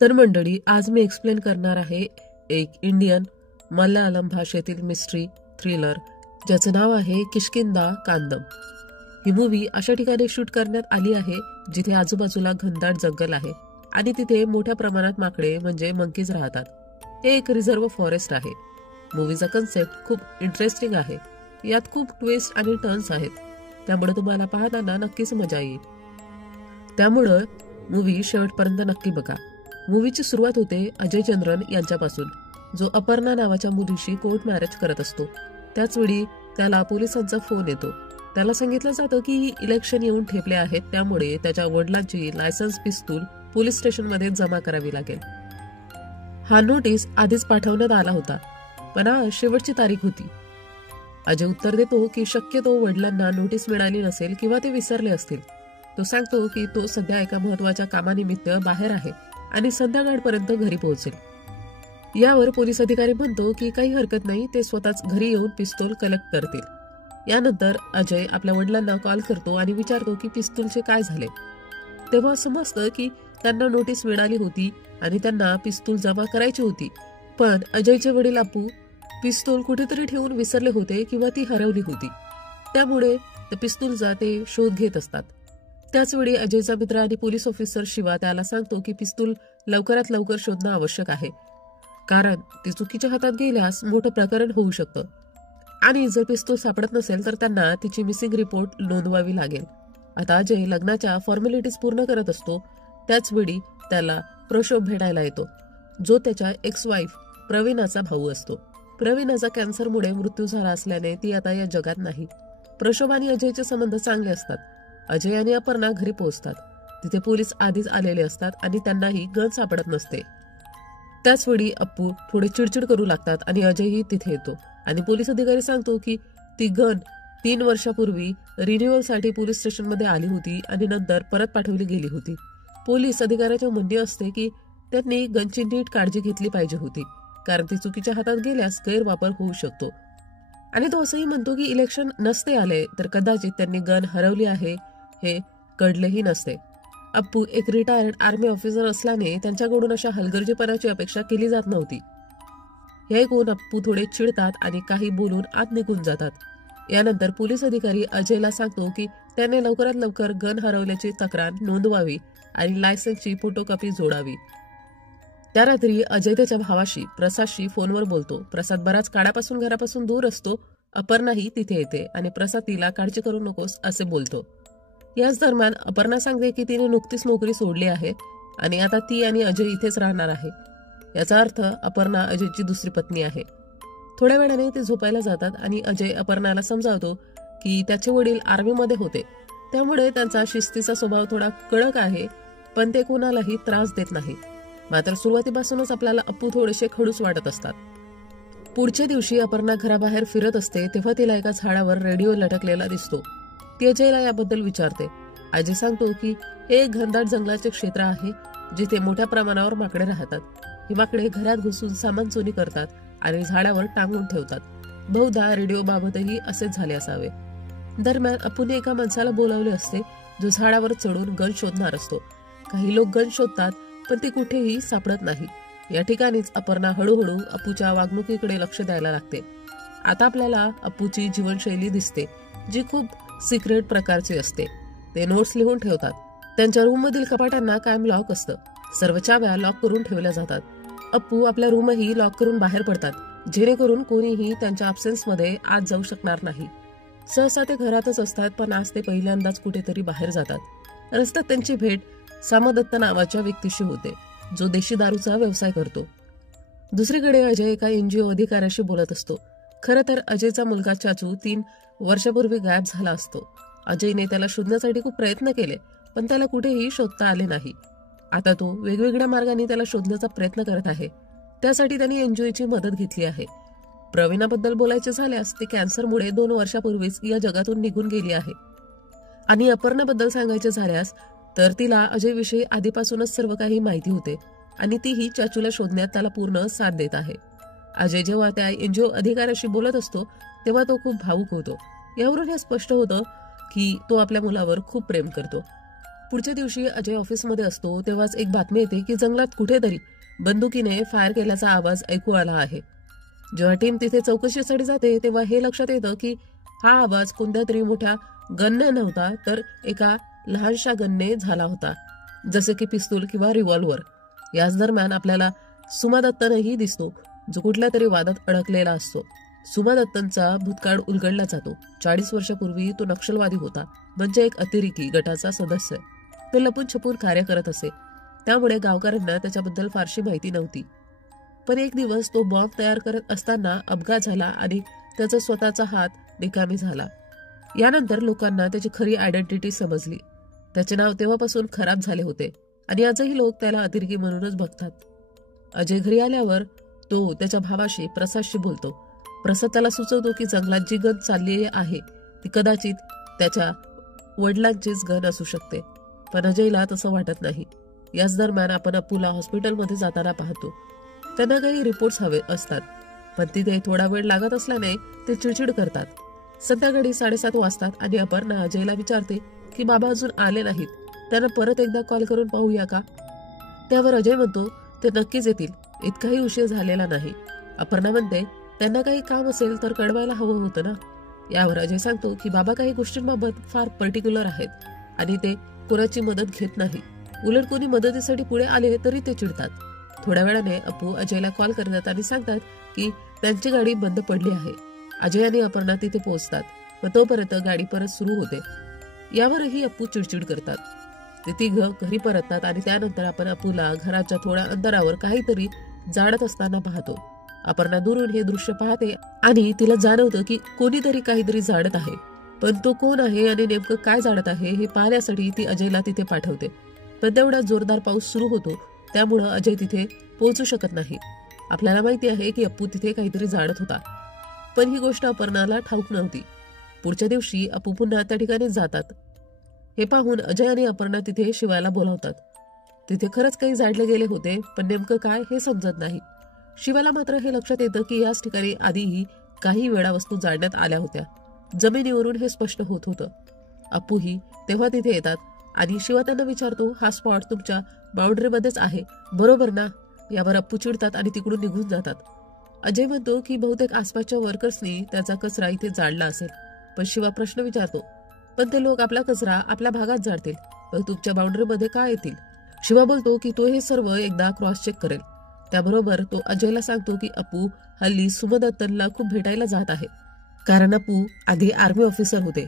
तर मंडळी, आज मी एक्सप्लेन करणार आहे एक इंडियन मल्याळम भाषेतील मिस्ट्री थ्रिलर ज्याचं नाव आहे किष्किंधा कांदम। ही मूवी अशा ठिकाणी शूट करण्यात आली आहे जिथे आजूबाजूला घनदाट जंगल आहे आणि तिथे मोठ्या प्रमाणात माकडे म्हणजे मंकीज राहतात। हे एक रिझर्व फॉरेस्ट आहे। मूवीचा कन्सेप्ट खूप इंटरेस्टिंग आहे। यात खूप ट्विस्ट आणि टर्न्स आहेत, त्यामुळे तुम्हाला पाहताना नक्कीच मजा येईल। त्यामुळे मूवी शेवटपर्यंत नक्की बघा। मूवीची सुरुवात होते अजय चंद्रन यांच्यापासून, जो अपर्णा नावाच्या मुलीशी कोर्ट मॅरेज करत असतो। त्याचवेळी त्याला पोलिसांचा फोन येतो। त्याला सांगितलं जातं की इलेक्शन येऊन ठेपले आहेत, त्यामुळे त्याच्या वडिलांची लायसन्स पिस्तूल पोलीस स्टेशनमध्ये जमा करावी लागेल। हा नोटीस आधीच पाठवण्यात आला होता, पण आज शेवटची तारीख होती। अजय उत्तर देतो की शक्यतो वडिलांना नोटीस मिळाली नसेल किंवा ते विसरले असतील। तो सांगतो की तो सध्या एका महत्वाच्या कामानिमित्त बाहेर आहे आणि संध्याकाळपर्यंत घरी पोहोचेल। यावर पोलीस अधिकारी म्हणतो की काही हरकत नाही, ते स्वतःच घरी येऊन पिस्तूल कलेक्ट करतील। यानंतर अजय आपल्या वडिलांना कॉल करतो आणि विचारतो की पिस्तूलचे काय झाले। तेव्हा समजतं की त्यांना नोटीस मिळाली होती आणि त्यांना पिस्तूल जमा करायची होती, पण अजयचे वडील अप्पू पिस्तूल कुठेतरी ठेवून विसरले होते किंवा ती हरवली होती। त्यामुळे त्या पिस्तूलचा ते शोध घेत असतात। त्याचवेळी अजयचा मित्र आणि पोलीस ऑफिसर शिवा त्याला सांगतो की पिस्तूल लवकरात लवकर शोधणं आवश्यक आहे, कारण ती चुकीच्या हातात गेल्यास मोठं प्रकरण होऊ शकतं आणि जर पिस्तूल सापडत नसेल तर त्यांना तिची मिसिंग रिपोर्ट नोंदवावी लागेल। आता अजय लग्नाच्या फॉर्मॅलिटीज पूर्ण करत असतो। त्याचवेळी त्याला प्रशोभ भेटायला येतो, जो त्याच्या एक्स वाईफ प्रवीणाचा भाऊ असतो। प्रवीणाचा कॅन्सरमुळे मृत्यू झाला असल्याने ती आता या जगात नाही। प्रशोभ आणि अजयचे संबंध चांगले असतात। अजय आणि अपर्णा घरी पोहोचतात। तिथे पोलीस आधीच आलेले असतात आणि त्यांनाही गन सापडत नसते। त्याचवेळी अप्पू थोडे चिडचिड करू लागतात आणि अजयही तिथे येतो आणि पोलीस अधिकारी सांगतो की ती गन 3 वर्षापूर्वी रिन्युअलसाठी पोलीस स्टेशनमध्ये आली होती आणि नंतर परत पाठवली गेली होती। पोलीस अधिकाऱ्याचे म्हणणे असते की त्यांनी गनची नीट काळजी घेतली पाहिजे होती, कारण ती चुकीच्या हातात गेल्यास गैरवापर होऊ शकतो। आणि तो असंही म्हणतो की इलेक्शन नसते आले तर कदाचित त्यांनी गन हरवली आहे हे कळलेही नसते। अप्पू एक रिटायर्ड आर्मी ऑफिसर असल्याने त्यांच्याकडून अशा हलगर्जीपणाची अपेक्षा केली जात नव्हती। हे ऐकून अप्पू थोडे चिडतात आणि काही बोलून आत निघून जातात। यानंतर पोलीस अधिकारी अजयला सांगतो की त्याने लवकरात लवकर गन हरवल्याची तक्रार नोंदवावी आणि लायसन्सची फोटोकॉपी जोडावी। त्या रात्री अजय त्याच्या भावाशी प्रसादशी फोनवर बोलतो। प्रसाद बराच काळापासून घरापासून दूर असतो। अपर्णाही तिथे येते आणि प्रसाद तिला काळजी करू नकोस असे बोलतो। याच दरम्यान अपर्णा सांगते की तिने नुकतीच नोकरी सोडली आहे आणि आता ती आणि अजय इथेच राहणार आहे। याचा अर्थ अपर्णा अजयची दुसरी पत्नी आहे। थोड्या वेळाने ते झोपायला जातात आणि अजय अपर्णाला समजावतो की त्याचे वडील आर्मीमध्ये होते, त्यामुळे त्यांचा शिस्तीचा स्वभाव थोडा कडक आहे, पण ते कोणालाही त्रास देत नाही। मात्र सुरुवातीपासूनच आपल्याला अप्पू थोडेसे खडूस वाटत असतात। पुढच्या दिवशी अपर्णा घराबाहेर फिरत असते तेव्हा तिला एका झाडावर रेडिओ लटकलेला दिसतो। ती अजयला याबद्दल विचारते। अजय सांगतो की हे एक घनदाट जंगलाचे क्षेत्र आहे जिथे मोठ्या प्रमाणावर माकडे राहतात। हे माकडे घरात घुसून सामान चोरी करतात आणि झाडावर टांगून ठेवतात। बहुधा रेडिओ बाबतही असेच झाले असावे। दरम्यान अप्पूने एका माणसाला बोलावले असते, जो झाडावर चढून गन शोधणार असतो। काही लोक गन शोधतात, पण ती कुठेही सापडत नाही। या ठिकाणीच अपर्णा हळूहळू अप्पूच्या वागणुकीकडे लक्ष द्यायला लागते। आता आपल्याला अप्पूची जीवनशैली दिसते, जी खूप सिक्रेट प्रकारची असते। ते नोट्स लिहून ठेवतात। त्यांच्या रूम मधील कपाटांना कायम लॉक असतं। सर्व चाव्या लॉक करून ठेवल्या जातात। अप्पू आपल्या रूमही लॉक करून बाहेर पडतात, जेणेकरून कोणीही त्यांच्या अब्सेन्समध्ये आत जाऊ शकणार नाही। सहसा ते घरातच असतात, पण आज ते पहिल्यांदाच कुठेतरी बाहेर जातात। रस्त्यात त्यांची भेट सामदत्त नावाच्या व्यक्तीशी होते, जो देशी दारूचा व्यवसाय करतो। दुसरीकडे अजय एका NGO अधिकाऱ्याशी बोलत असतो। खरं तर अजयचा मुलगा चाचू 3 वर्षापूर्वी गायब झाला असतो। अजयने त्याला शोधण्यासाठी खूप प्रयत्न केले, पण त्याला कुठेही शोधता आले नाही। आता तो वेगवेगळ्या मार्गाने त्याला शोधण्याचा प्रयत्न करत आहे। त्यासाठी त्यांनी NGOची मदत घेतली आहे। प्रवीणाबद्दल बोलायचे झाल्यास ती कॅन्सरमुळे 2 वर्षापूर्वीच या जगातून निघून गेली आहे। आणि अपर्णाबद्दल सांगायचे झाल्यास तर तिला अजयविषयी आधीपासूनच सर्व काही माहिती होते आणि तीही चाचूला शोधण्यात त्याला पूर्ण साथ देत आहे। अजय जेव्हा त्या NGO अधिकाऱ्याशी बोलत असतो तेव्हा तो खूप भावुक होतो। यावरून हे स्पष्ट होतं की तो आपल्या मुलावर खूप प्रेम करतो। पुढच्या दिवशी अजय ऑफिसमध्ये असतो तेव्हाच एक बातमी येते की जंगलात कुठेतरी बंदुकीने फायर केल्याचा आवाज ऐकू आला आहे. जेव्हा टीम तिथे चौकशीसाठी जाते तेव्हा हे लक्षात येतं की हा आवाज कोणत्या तरी मोठ्या गनने नव्हता तर एका लहानशा गनने झाला होता, जसे की पिस्तूल किंवा रिव्हॉल्वर. याच दरम्यान आपल्याला सुमा दत्तनही दिसतो, जो कुठल्या तरी वादात अडकलेला असतो. सुमा दत्तनचा भूतकाळ उलगडला जातो. 40 वर्षापूर्वी तो नक्षलवादी होता, म्हणजे एक अतिरेकी गटाचा सदस्य. तो लपून छपून कार्य करत असे, त्यामुळे गावकऱ्यांना त्याच्याबद्दल फारशी माहिती नव्हती. पण एक दिवस तो बॉम्ब तयार करत असताना अपघात झाला आणि त्याचा स्वतःचा हात निकामी झाला. यानंतर लोकांना त्याची खरी आयडेंटिटी समजली. त्याचे नाव तेव्हापासून खराब झाले होते आणि आजही लोक त्याला अतिरेकी म्हणूनच बघतात. अजय घरी आल्यावर तो त्याच्या भावाशी प्रसादशी बोलतो. प्रसाद त्याला सुचवतो की जंगलात जी गन चालली आहे ती कदाचित त्याच्या वडिलांचीच गन असू शकते, पण अजयला तसं वाटत नाही. याच दरम्यान आपण अप्पूला हॉस्पिटलमध्ये जाताना पाहतो. त्यांना काही रिपोर्ट्स हवे असतात, पण तिथे थोडा वेळ लागत असल्याने ते चिडचिड करतात. संध्याकाळी 7:30 वाजतात आणि अपर्णा अजयला विचारते की बाबा अजून आले नाहीत, त्यांना परत एकदा कॉल करून पाहूया का? त्यावर अजय म्हणतो ते नक्कीच येतील, इतकाही उशीर झालेला नाही. अपर्णा म्हणते त्यांना काही काम असेल तर कळवायला हवं होतं ना. यावर अजय सांगतो की बाबा काही गोष्टींबाबत फार पर्टिक्युलर आहेत आणि ते कोणाची मदत घेत नाही. उलट कोणी मदतीसाठी पुढे आले तरी ते चिडतात. थोड्या वेळाने अप्पू अजयला कॉल करतात आणि सांगतात की त्यांची गाडी बंद पडली आहे. अजय आणि अपर्णा तिथे पोहोचतात व तोपर्यंत गाडी परत सुरू होते. यावरही अप्पू चिडचिड करतात. ते तिघं घरी परततात आणि त्यानंतर आपण अप्पूला घराच्या थोड्या अंतरावर काहीतरी जाळत असताना पाहतो. अपर्णा दुरून हे दृश्य पाहते आणि तिला जाणवतं की कोणीतरी काहीतरी जाळत आहे, पण तो कोण आहे आणि नेमकं काय जाळत आहे हे पाहण्यासाठी ती अजयला तिथे पाठवते. पण तेवढा जोरदार पाऊस सुरू होतो, त्यामुळं अजय तिथे पोहोचू शकत नाही. आपल्याला माहिती आहे की अप्पू तिथे काहीतरी जाळत होता, पण ही गोष्ट अपर्णाला ठाऊक नव्हती. पुढच्या दिवशी अप्पू पुन्हा त्या ठिकाणी जातात. हे पाहून अजय आणि अपर्णा तिथे शिवाला बोलावतात. तिथे खरंच काही जाळले गेले होते, पण नेमकं काय हे समजत नाही. शिवाला मात्र हे लक्षात येतं की याच ठिकाणी आधीही काही वेळा वस्तू जाळण्यात आल्या होत्या. जमिनीवरून हे स्पष्ट होत होतं. अप्पूही तेव्हा तिथे येतात आणि शिवा त्यांना विचारतो हा स्पॉट तुमच्या बाउंड्रीमध्येच आहे बरोबर ना? यावर अप्पू चिडतात आणि तिकडून निघून जातात. अजय म्हणतो की बहुतेक आसपासच्या वर्कर्सनी त्याचा कचरा इथे जाळला असेल. पण शिवा प्रश्न विचारतो, पण ते लोक आपला कचरा आपल्या भागात जाळतील, पण तुमच्या बाउंड्रीमध्ये का येतील? शिवा बोलतो की तो हे सर्व एकदा क्रॉस चेक करेल. त्याबरोबर तो अजयला सांगतो की अप्पू हल्ली सुमदत्तनला खूप भेटायला जात आहे, कारण अप्पू आधी आर्मी ऑफिसर होते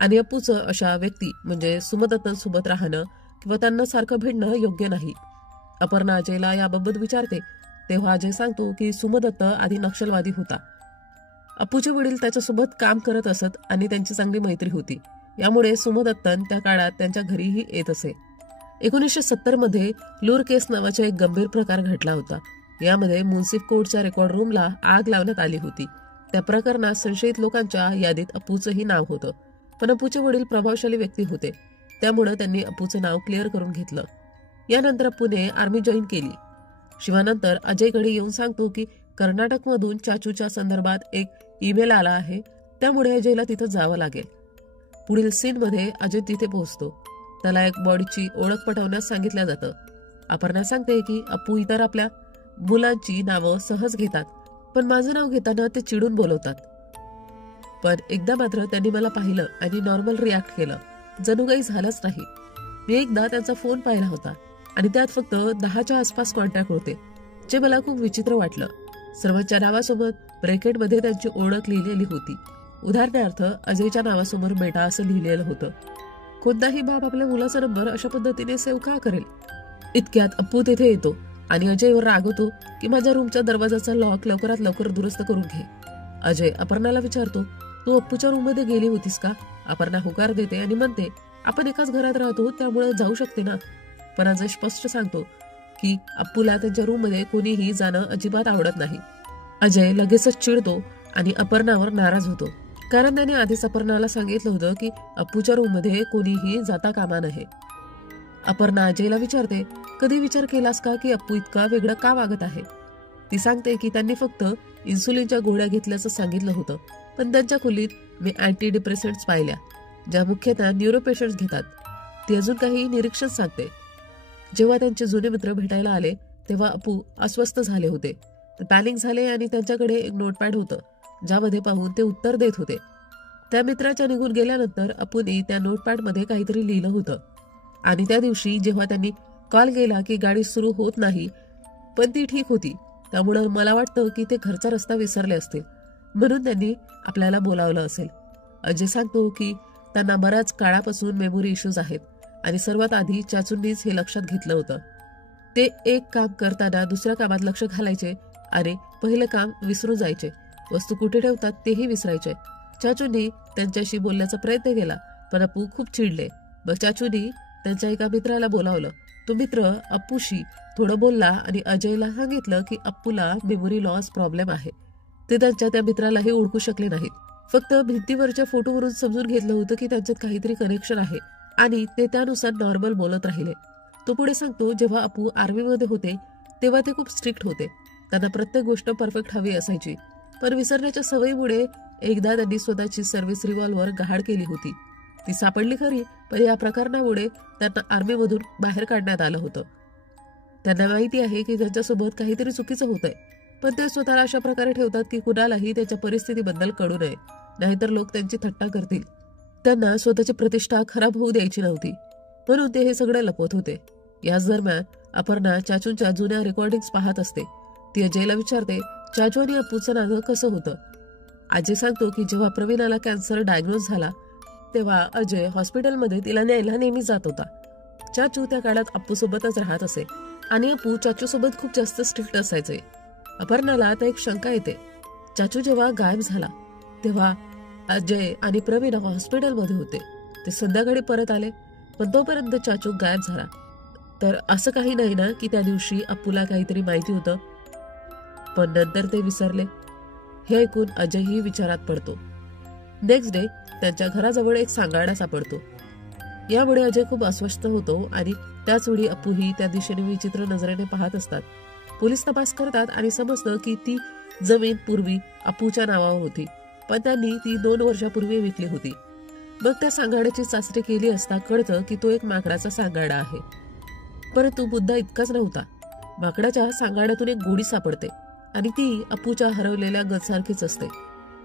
आणि अप्पूचं अशा व्यक्ती म्हणजे सुमदत्तन सोबत राहणं किंवा त्यांना सारखं भेटणं योग्य नाही. अपर्णा अजयला याबाबत विचारते तेव्हा अजय सांगतो की सुमदत्त आधी नक्षलवादी होता. अप्पूचे वडील त्याच्यासोबत काम करत असत आणि त्यांची चांगली मैत्री होती. यामुळे सुमदत्तन त्या काळात त्यांच्या घरीही येत असे. 1970 मध्ये लूर केस नावाचा एक गंभीर प्रकार घडला होता. यामध्ये मुन्सिफ कोर्टच्या रेकॉर्ड रूमला आग लावण्यात आली होती. त्या प्रकरणात संशयित लोकांच्या यादीत अप्पूचंही नाव होतं, पण अप्पूचे वडील प्रभावशाली व्यक्ती होते, त्यामुळे त्यांनी अप्पूचं नाव क्लिअर करून घेतलं. यानंतर अप्पूने आर्मी जॉईन केली. शिवानंतर अजयकडे येऊन सांगतो की कर्नाटकमधून चाचूच्या संदर्भात एक ईमेल आला आहे, त्यामुळे अजयला तिथं जावं लागेल. पुढील सीनमध्ये अजय तिथे पोहोचतो. त्याला एक बॉडीची ओळख पटवण्यास सांगितलं जातं. अपर्णा सांगते की अप्पू इतर आपल्या मुलांची नावं सहज घेतात, पण माझं नाव घेताना ते चिडून बोलवतात. पण एकदा मात्र त्यांनी मला पाहिलं आणि नॉर्मल रिॲक्ट केलं, जणू काही झालंच नाही. मी एकदा त्यांचा फोन पाहिला होता आणि त्यात फक्त 10च्या आसपास कॉन्टॅक्ट होते, जे मला खूप विचित्र वाटलं. सर्वांच्या नावासोबत ब्रॅकेटमध्ये त्यांची ओळख लिहिलेली होती. उदाहरणार्थ अजयच्या नावासमोर बेटा असं लिहिलेलं होतं. कोणताही बाप आपल्या मुलाचा नंबर अशा पद्धतीने सेव्ह का करेल? इतक्यात अप्पू तेथे येतो आणि अजयवर रागवतो की माझ्या रूमच्या दरवाजाचा लॉक लवकरात लवकर दुरुस्त करून घे. अजय अपर्णाला विचारतो, तू अप्पूच्या रूम मध्ये गेली होतीस का? अपर्णा होकार देते आणि म्हणते, आपण एकाच घरात राहतो त्यामुळे जाऊ शकते ना. पण अजय स्पष्ट सांगतो की अप्पूला त्यांच्या रूम मध्ये कोणीही जाणं अजिबात आवडत नाही. अजय लगेचच चिडतो आणि अपर्णावर नाराज होतो, कारण त्याने आधीच अपर्णाला सांगितलं होतं की अप्पूच्या रूम मध्ये कोणीही जाता कामा नये. अपर्णा अजयला विचारते, कधी विचार केलास का की अप्पू इतका वेगळं का वागत आहे? ती सांगते की त्यांनी फक्त इन्सुलिनच्या गोळ्या घेतल्याचं सांगितलं होतं, पण त्यांच्या खोलीत मी अँटी डिप्रेसंट्स पाहिल्या, ज्या मुख्यतः न्यूरो पेशंट्स घेतात. ती अजून काही निरीक्षण सांगते. जेव्हा त्यांचे जुने मित्र भेटायला आले तेव्हा अपू अस्वस्थ झाले होते. ते पॅनिक झाले आणि त्यांच्याकडे एक नोटपॅड होतं ज्यामध्ये पाहून ते उत्तर देत होते. त्या मित्राच्या निघून गेल्यानंतर अपूने त्या नोटपॅडमध्ये काहीतरी लिहिलं होतं आणि त्या दिवशी जेव्हा त्यांनी कॉल केला की गाडी सुरू होत नाही पण ती ठीक होती, त्यामुळं मला वाटतं की ते घरचा रस्ता विसरले असतील म्हणून त्यांनी आपल्याला बोलावलं असेल. अजय सांगतो की त्यांना बऱ्याच काळापासून मेमोरी इश्यूज आहेत आणि सर्वात आधी चाचूंनीच हे लक्षात घेतलं होतं. ते एक काम करताना दुसऱ्या कामात लक्ष घालायचे आणि पहिलं काम विसरून जायचे. वस्तू कुठे ठेवतात तेही विसरायचे. चाचूंनी त्यांच्याशी बोलण्याचा प्रयत्न केला पण अपू खूप चिडले. मग चाचूंनी त्यांच्या एका मित्राला बोलावलं. तो मित्र अप्पूशी थोडं बोलला आणि अजयला सांगितलं की अप्पूला मेमोरी लॉस प्रॉब्लेम आहे. ते त्यांच्या त्या मित्रालाही ओळखू शकले नाहीत. फक्त भिंतीवरच्या फोटोवरून समजून घेतलं होतं की त्यांच्यात काहीतरी कनेक्शन आहे आणि ते त्यानुसार नॉर्मल बोलत राहिले. तो पुढे सांगतो, जेव्हा अपू आर्मीमध्ये होते तेव्हा ते खूप स्ट्रिक्ट होते. त्यांना प्रत्येक गोष्ट परफेक्ट हवी असायची. पण विसरण्याच्या सवयीमुळे एकदा त्यांनी स्वतःची सर्व्हिस रिव्हॉल्वर गहाळ केली होती. ती सापडली खरी पण या प्रकरणामुळे त्यांना आर्मीमधून बाहेर काढण्यात आलं होतं. त्यांना माहिती आहे की त्यांच्यासोबत काहीतरी चुकीचं होतंय पण ते स्वतःला अशा प्रकारे ठेवतात की कुणालाही त्याच्या परिस्थितीबद्दल कळू नये, नाहीतर लोक त्यांची थट्टा करतील. त्यांना स्वतःची प्रतिष्ठा खराब होऊ द्यायची नव्हती म्हणून ते हे सगळं लपवत होते. याच दरम्यान अपर्णा चाचूंच्या जुन्या रेकॉर्डिंग्स पाहत असते. ती अजयला विचारते चाचू आणि अप्पूचं नातं कसं होतं. अजय सांगतो की जेव्हा प्रवीणाला कॅन्सर डायग्नोज झाला तेव्हा अजय हॉस्पिटलमध्ये तिला न्यायला नेहमी जात होता. चाचू त्या काळात अप्पू सोबतच राहत असे आणि अप्पू चाचू सोबत खूप जास्त स्ट्रिक्ट असायचे. अपर्णाला आता एक शंका येते. चाचू जेव्हा गायब झाला तेव्हा अजय आणि प्रवीण हॉस्पिटलमध्ये होते. ते संध्याकाळी परत आले पण तोपर्यंत चाचू गायब झाला. तर असं काही नाही ना की त्या दिवशी अप्पूला काहीतरी माहिती होतं पण नंतर ते विसरले. हे ऐकून अजयही विचारात पडतो. नेक्स्ट डे त्यांच्या घराजवळ एक सांगाडा सापडतो. यामुळे अजय खूप अस्वस्थ होतो आणि त्याच वेळी अप्पूही त्या दिशेने विचित्र नजरेने पाहत असतात. पोलीस तपास करतात आणि समजतं की ती जमीन पूर्वी अप्पूच्या नावावर होती पण त्यांनी ती 2 वर्षापूर्वी विकली होती. मग त्या सांगाड्याची चाचणी केली असता कळतं की तो एक माकडाचा सांगाडा आहे. परंतु मुद्दा इतकाच नव्हता. माकडाच्या सांगाड्यातून एक गोडी सापडते आणि ती अप्पूच्या हरवलेल्या गनसारखीच असते.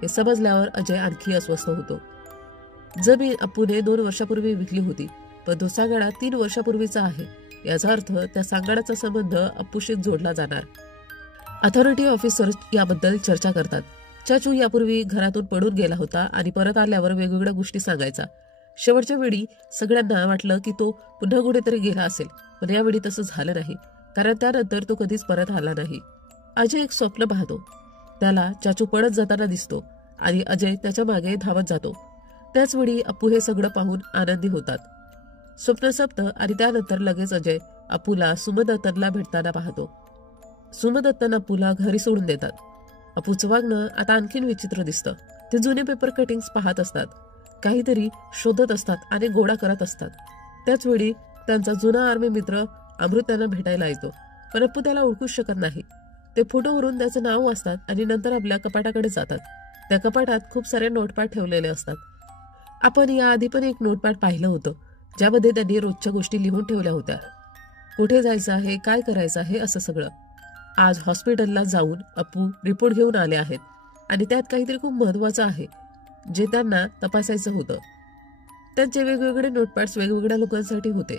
हे समजल्यावर अजय आणखी अस्वस्थ होतो. जमीन अप्पूने 2 वर्षापूर्वी विकली होती पण तो सांगाडा 3 वर्षापूर्वीचा आहे. याचा अर्थ त्या सांगाड्याचा संबंध अप्पूशी जोडला जाणार. अथॉरिटी ऑफिसर्स याबद्दल चर्चा करतात. चाचू यापूर्वी घरातून पडून गेला होता आणि परत आल्यावर वेगवेगळ्या गोष्टी सांगायचा. शेवटच्या वेळी सगळ्यांना वाटलं की तो पुन्हा कुठेतरी गेला असेल पण यावेळी तसं झालं नाही कारण त्यानंतर तो कधीच परत आला नाही. अजय एक स्वप्न पाहतो. त्याला चाचू पळत जाताना दिसतो आणि अजय त्याच्या मागे धावत जातो. त्याच वेळी अप्पू हे सगळं पाहून आनंदी होतात. स्वप्न संपतं आणि त्यानंतर लगेच अजय अप्पूला सुमदत्तनला भेटताना पाहतो. सुमदत्तन अप्पूला घरी सोडून देतात. अप्पूचं वागणं आता आणखीन विचित्र दिसतं. ते जुने पेपर कटिंग्स पाहत असतात, काहीतरी शोधत असतात आणि गोळा करत असतात. त्याच वेळी त्यांचा जुना आर्मी मित्र अमृत त्यांना भेटायला येतो पण अप्पू त्याला ओळखूच शकत नाही. ते फोटोवरून त्याचं नाव वाचतात आणि नंतर आपल्या कपाटाकडे जातात. त्या कपाटात खूप सारे नोटपॅड ठेवलेले असतात. आपण याआधी पण एक नोटपॅड पाहिलं होतं ज्यामध्ये त्यांनी रोजच्या गोष्टी लिहून ठेवल्या होत्या. कुठे जायचं आहे, काय करायचं आहे, असं सगळं. आज हॉस्पिटलला जाऊन अप्पू रिपोर्ट घेऊन आले आहेत आणि त्यात काहीतरी खूप महत्वाचं आहे जे त्यांना तपासायचं होतं. त्यांचे वेगवेगळे नोटपॅड्स वेगवेगळ्या लोकांसाठी होते.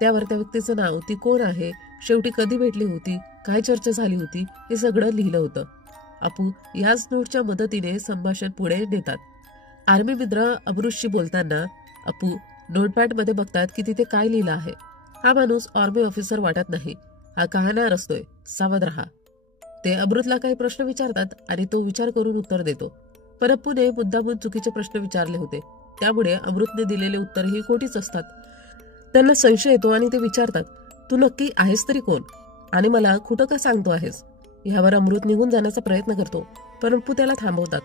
त्यावर त्या व्यक्तीचं नाव, ती कोण आहे, शेवटी कधी भेटली होती, काय चर्चा झाली होती, हे सगळं लिहिलं होतं. अप्पू याच नोटच्या मदतीने संभाषण पुढे नेतात. आर्मी मित्र अमृतशी बोलताना अप्पू नोटपॅडमध्ये बघतात की तिथे काय लिहिलं आहे. हा माणूस आर्मी ऑफिसर वाटत नाही, हा कहाणार असतोय, सावध राहा. ते अमृतला काही प्रश्न विचारतात आणि तो विचार करून उत्तर देतो. पण अप्पूने मुद्दामून चुकीचे प्रश्न विचारले होते त्यामुळे अमृतने दिलेले उत्तरही खोटीच असतात. त्यांना संशय येतो आणि ते विचारतात, तू नक्की आहेस तरी कोण आणि मला खोटं का सांगतो आहेस. यावर अमृत निघून जाण्याचा प्रयत्न करतो पण अप्पू त्याला थांबवतात.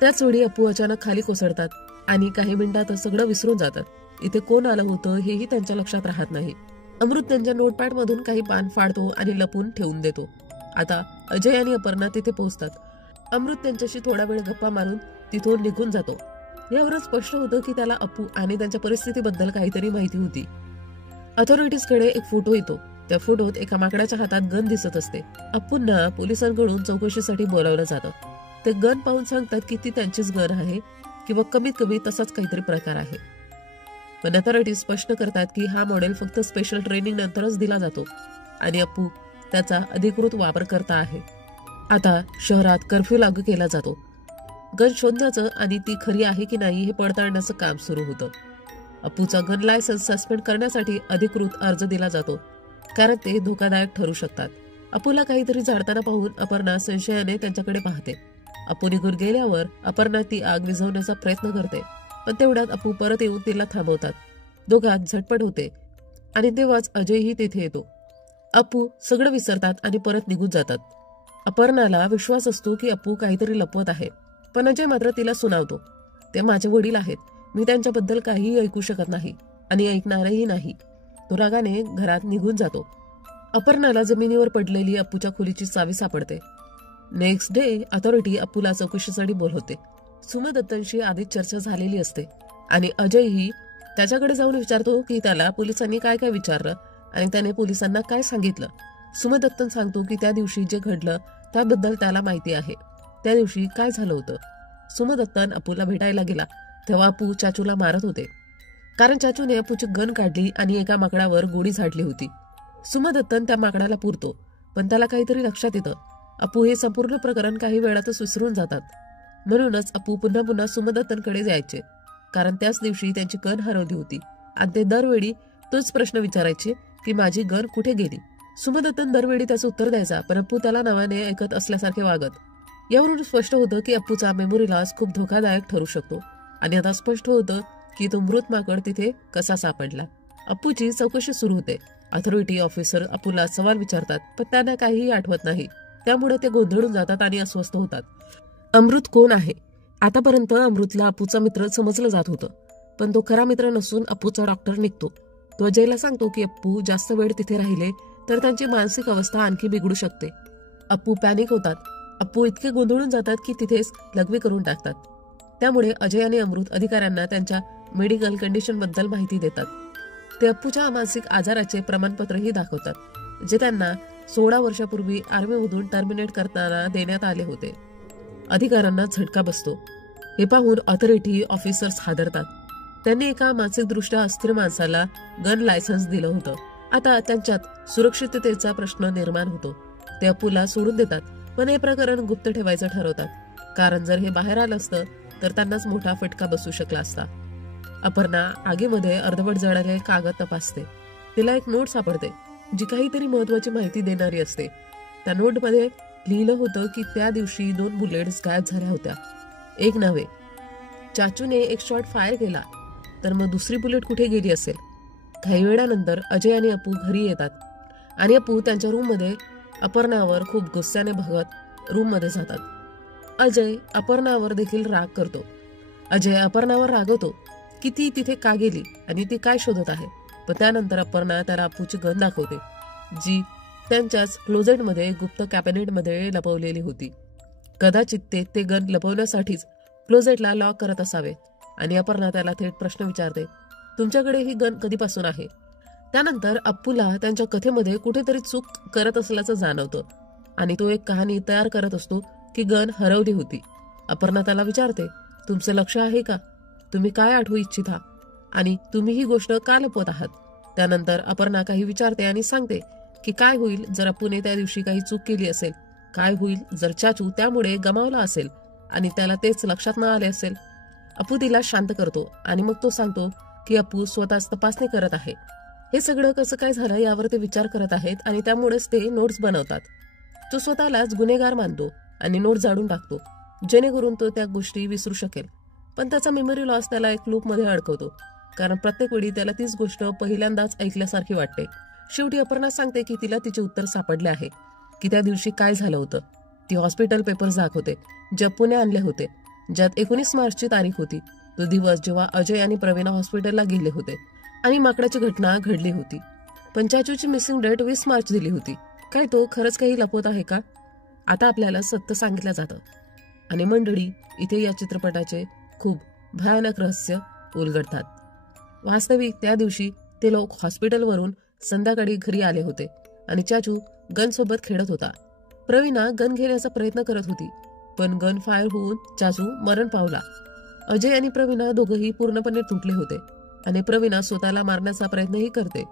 त्याच वेळी अप्पू अचानक खाली कोसळतात आणि काही मिनिटात सगळं विसरून जातात. इथे कोण आलं होतं हेही त्यांच्या लक्षात राहत नाही. अमृत त्यांच्या नोटपॅड मधून काही पान फाडतो आणि लपून ठेवून देतो. आता अजय आणि अपर्णा तिथे पोहोचतात. अमृत त्यांच्याशी थोडा वेळ गप्पा मारून तिथून निघून जातो. यावरून स्पष्ट होतं की त्याला अप्पू आणि त्यांच्या परिस्थितीबद्दल काहीतरी माहिती होती. अथॉरिटीजकडे एक फोटो येतो. त्या फोटोत एका माकडाच्या हातात गन दिसत असते. अप्पूंना पोलिसांकडून चौकशीसाठी बोलावलं जातं. ते गन पाहून सांगतात की ती त्यांचीच गन आहे किंवा कमीत कमी तसाच काहीतरी प्रकार आहे. पण अथॉरिटीज स्पष्ट करतात की हा मॉडेल फक्त स्पेशल ट्रेनिंग नंतरच दिला जातो आणि अप्पू त्याचा अधिकृत वापर करता आहे. आता शहरात कर्फ्यू लागू केला जातो. गन शोधण्याचं आणि ती खरी आहे की नाही हे पडताळण्याचं काम सुरू होतं. अप्पूचा गन लायसन्स सस्पेंड करण्यासाठी अधिकृत अर्ज दिला जातो कारण ते धोकादायक ठरू शकतात. अप्पूला काहीतरी झाडताना पाहून अपर्णा संशयाने त्यांच्याकडे पाहते. अप्पू निघून गेल्यावर अपर्णा ती आग विझवण्याचा प्रयत्न करते, पण तेवढ्यात अप्पू परत येऊन तिला थांबवतात. दोघात झटपट होते आणि तेव्हाच अजयही तेथे येतो. अप्पू सगळं विसरतात आणि परत निघून जातात. अपर्णाला विश्वास असतो की अप्पू काहीतरी लपवत आहे, पण अजय मात्र तिला सुनावतो, ते माझे वडील आहेत, मी त्यांच्याबद्दल काहीही ऐकू शकत नाही आणि ऐकणारही नाही. तो रागाने घरात निघून जातो. अपर्णाला जमिनीवर पडलेली अप्पूच्या खोलीची चावी सापडते. नेक्स्ट डे अथॉरिटी अप्पूला चौकशीसाठी बोलवते. सुमा दत्तांशी आधीच चर्चा झालेली असते आणि अजयही त्याच्याकडे जाऊन विचारतो की त्याला पोलिसांनी काय काय विचारलं आणि त्याने पोलिसांना काय सांगितलं. सुमा दत्तन सांगतो की त्या दिवशी जे घडलं त्याबद्दल त्याला माहिती आहे. त्या दिवशी काय झालं होतं. सुमा दत्तन अप्पूला भेटायला गेला तेव्हा अप्पू चाचूला मारत होते कारण चाचूने अप्पूची गन काढली आणि एका माकडावर गोळी झाडली होती. सुमा दत्तन त्या माकडाला पुरतो, पण त्याला काहीतरी लक्षात येतं. अप्पू हे संपूर्ण प्रकरण काही वेळातच विसरून जातात. म्हणूनच अप्पू पुन्हा पुन्हा सुमा दत्तनकडे जायचे कारण त्याच दिवशी त्यांची गन हरवली होती आणि ते दरवेळी तोच प्रश्न विचारायचे की माझी गन कुठे गेली. सुमा दत्तन दरवेळी त्याचं उत्तर द्यायचा, पण अप्पू त्याला नावाने ऐकत असल्यासारखे वागत. यावरून स्पष्ट होतं की अप्पूचा मेमोरी लॉस खूप धोकादायक ठरू शकतो आणि आता स्पष्ट होतं की तो मृत माकड तिथे कसा सापडला. अप्पूची चौकशी सुरू होते. अथॉरिटी ऑफिसर अप्पूला सवाल विचारतात, पण त्यांना काहीही आठवत नाही. त्यामुळे ते गोंधळून जातात आणि अस्वस्थ होतात. अमृत कोण आहे. आतापर्यंत अमृतला अप्पूचा मित्र समजलं जात होतं, पण तो खरा मित्र नसून अप्पूचा डॉक्टर निघतो. तो अजयला सांगतो की अप्पू जास्त वेळ तिथे राहिले तर त्यांची मानसिक अवस्था आणखी बिघडू शकते. अप्पू पॅनिक होतात. अप्पू इतके गोंधळून जातात की तिथेच लघवी करून टाकतात. त्यामुळे अजय आणि अमृत अधिकाऱ्यांना त्यांच्या मेडिकल कंडिशन बद्दल माहिती देतात. ते अप्पूच्या मानसिक आजाराचे प्रमाणपत्रही दाखवतात, जे त्यांना 16 वर्षापूर्वी आर्मीमधून टर्मिनेट करताना देण्यात आले होते. अधिकाऱ्यांना झटका बसतो. हे पाहून अथॉरिटी ऑफिसर्स हादरतात. त्यांनी एका मानसिकदृष्ट्या अस्थिर माणसाला गन लायसन्स दिलं होतं. आता त्यांच्यात सुरक्षिततेचा प्रश्न निर्माण होतो. ते अप्पूला सोडून देतात, पण हे प्रकरण गुप्त ठेवायचं ठरवतात कारण जर हे बाहेर आलं असतं तर त्यांनाच मोठा फटका बसू शकला असता. अपर्णा आगीमध्ये अर्धवट जळालेले कागद तपासते. तिला एक नोट सापडते जी काहीतरी महत्वाची माहिती देणारी असते. त्या नोटमध्ये लिहिलं होतं की त्या दिवशी 2 बुलेट्स गायब झाल्या होत्या. एक नव्हे. चाचूने एक शॉट फायर केला, तर मग दुसरी बुलेट कुठे गेली असेल. काही वेळानंतर अजय आणि अप्पू घरी येतात आणि अप्पू त्यांच्या रूममध्ये अपर्णावर खूप गुस्स्याने बघत रूममध्ये जातात. अजय अपर्णावर देखील राग करतो. अजय अपर्णावर रागवतो की ती तिथे का गेली आणि ती काय शोधत आहे. पण त्यानंतर अपर्णा त्याला अप्पूची गन दाखवते जी त्यांच्याच क्लोजेटमध्ये गुप्त कॅबिनेटमध्ये लपवलेली होती. कदाचित ते गन लपवण्यासाठीच क्लोजेटला लॉक करत असावे आणि अपर्णा त्याला थेट प्रश्न विचारते, तुमच्याकडे ही गन कधीपासून आहे. त्यानंतर अप्पूला त्यांच्या कथेमध्ये कुठेतरी चूक करत असल्याचं जाणवतं आणि तो एक कहाणी तयार करत असतो की गन हरवली होती. अपर्णा त्याला विचारते, तुमचं लक्ष आहे का, तुम्ही काय आठवू इच्छिता आणि तुम्ही ही गोष्ट का लपवत आहात. त्यानंतर अपर्णा काही विचारते आणि सांगते की काय होईल जर अप्पूने त्या दिवशी काही चूक केली असेल, काय होईल जर चाचू त्यामुळे गमावला असेल आणि त्याला तेच लक्षात न आले असेल. अप्पू तिला शांत करतो आणि मग तो सांगतो की अप्पू स्वतःच तपासणी करत आहे. हे सगळं कसं काय झालं यावर ते विचार करत आहेत आणि त्यामुळेच ते नोट्स बनवतात. तो स्वतःलाच गुन्हेगार मानतो आणि नोट जाळून टाकतो जेणेकरून तो त्या गोष्टी विसरू शकेल. पण त्याचा मेमरी लॉस त्याला एक लूपमध्ये अडकवतो कारण प्रत्येक वेळी त्याला तीच गोष्ट पहिल्यांदाच ऐकल्यासारखी वाटते. शेवटी अपर्णा सांगते की तिला तिचे उत्तर सापडले आहे की त्या दिवशी काय झालं होतं. ती हॉस्पिटल पेपर्स दाखवते जे अप्पूने आणले होते, ज्यात 19 मार्चची तारीख होती. तो दिवस जेव्हा अजय आणि प्रवीणा हॉस्पिटलला गेले होते आणि माकडाची घटना घडली होती. पण चाचूची मिसिंग डेट 20 मार्च दिली होती. काय तो खरंच काही लपवत आहे का. आता आपल्याला सत्य सांगितलं जातं. आणि मंडळी, इथे या चित्रपटाचे खूप भयानक रहस्य उलगडतात. वास्तविक त्या दिवशी ते लोक हॉस्पिटलवरून संध्याकाळी घरी आले होते आणि चाचू गन सोबत खेळत होता. प्रवीणा गन घेण्याचा प्रयत्न करत होती, पण गन फायर होऊन चाचू मरण पावला. अजय आणि प्रवीणा दोघंही पूर्णपणे तुटले होते आणि प्रवीणा स्वतःला मारण्याचा प्रयत्नही करते.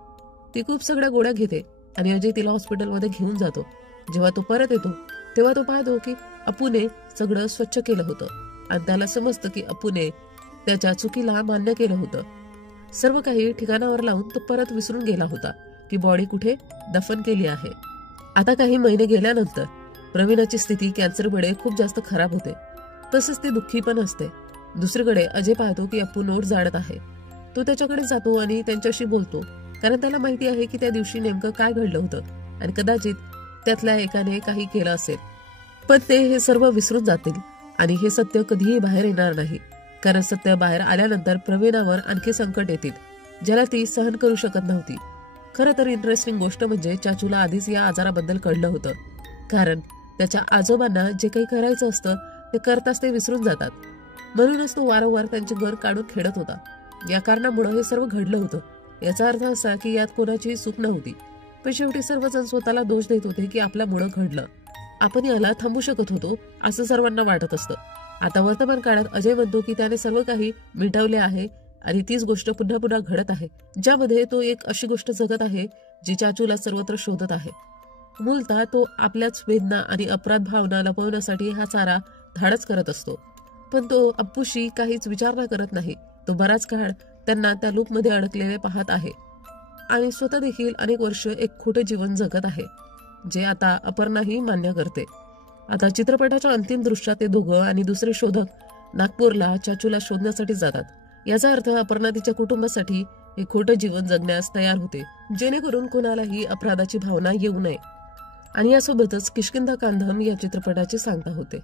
ती खूप सगळ्या गोळ्या घेते आणि अजय तिला हॉस्पिटलमध्ये घेऊन जातो. जेव्हा तो परत येतो तेव्हा तो पाहतो की अपूने सगळं स्वच्छ केलं होतं आणि त्याला समजतं की अपूने त्याच्या चुकीला मान्य केलं होतं. सर्व काही ठिकाणावर लावून तो परत विसरून गेला होता की बॉडी कुठे दफन केली आहे. आता काही महिने गेल्यानंतर प्रवीणाची स्थिती कॅन्सरमुळे खूप जास्त खराब होते. तसंच ती दुःखी पण असते. दुसरीकडे अजय पाहतो की अप्पू नोट जाळत आहे. तो त्याच्याकडे जातो आणि त्यांच्याशी बोलतो, कारण त्याला माहिती आहे की त्या दिवशी नेमकं काय घडलं होतं आणि कदाचित त्यातल्या एकाने काही केलं असेल. पण ते हे सर्व विसरून जातील आणि हे सत्य कधीही बाहेर येणार नाही, कारण सत्य बाहेर आल्यानंतर प्रवीणावर आणखी संकट येतील ज्याला ती सहन करू शकत नव्हती. खरं तर इंटरेस्टिंग गोष्ट म्हणजे चाचूला आधीच या आजाराबद्दल कळलं होतं, कारण त्याच्या आजोबांना जे काही करायचं असतं ते करताच ते विसरून जातात. म्हणूनच तो वारंवार त्यांचे घर काढून खेळत होता. या कारणामुळे हे सर्व घडलं होतं. याचा अर्थ असा की यात कोणाची चूक नव्हती, पण शेवटी सर्वजण स्वतःला दोष देत होते की आपल्यामुळं घडलं, आपण याला थांबू शकत होतो असं सर्वांना वाटत असतं. आता वर्तमान काळात अजय म्हणतो की त्याने सर्व काही मिटवले आहे आणि तीच गोष्ट पुन्हा पुन्हा घडत आहे, ज्यामध्ये तो एक अशी गोष्ट जगत आहे जी चाचूला सर्वत्र शोधत आहे. मूलतः तो आपल्याच वेदना आणि अपराध भावना लपवण्यासाठी हा सारा धाडस करत असतो. पण तो अप्पूशी काहीच विचारणा करत नाही. तो बराच काळ त्यांना त्या लूपमध्ये अडकलेले पाहत आहे आणि स्वतः देखील अनेक वर्ष एक खोटे जीवन जगत आहे, जे आता अपर्णाही मान्य करते. आता चित्रपटाच्या अंतिम दृश्यात ते दोघं आणि दुसरे शोधक नागपूरला चाचूला शोधण्यासाठी जातात. याचा अर्थ अपर्णा तिच्या कुटुंबासाठी हे खोटं जीवन जगण्यास तयार होते, जेणेकरून कोणालाही अपराधाची भावना येऊ नये. आणि यासोबतच किष्किंधा कांधम या चित्रपटाची सांगता होते.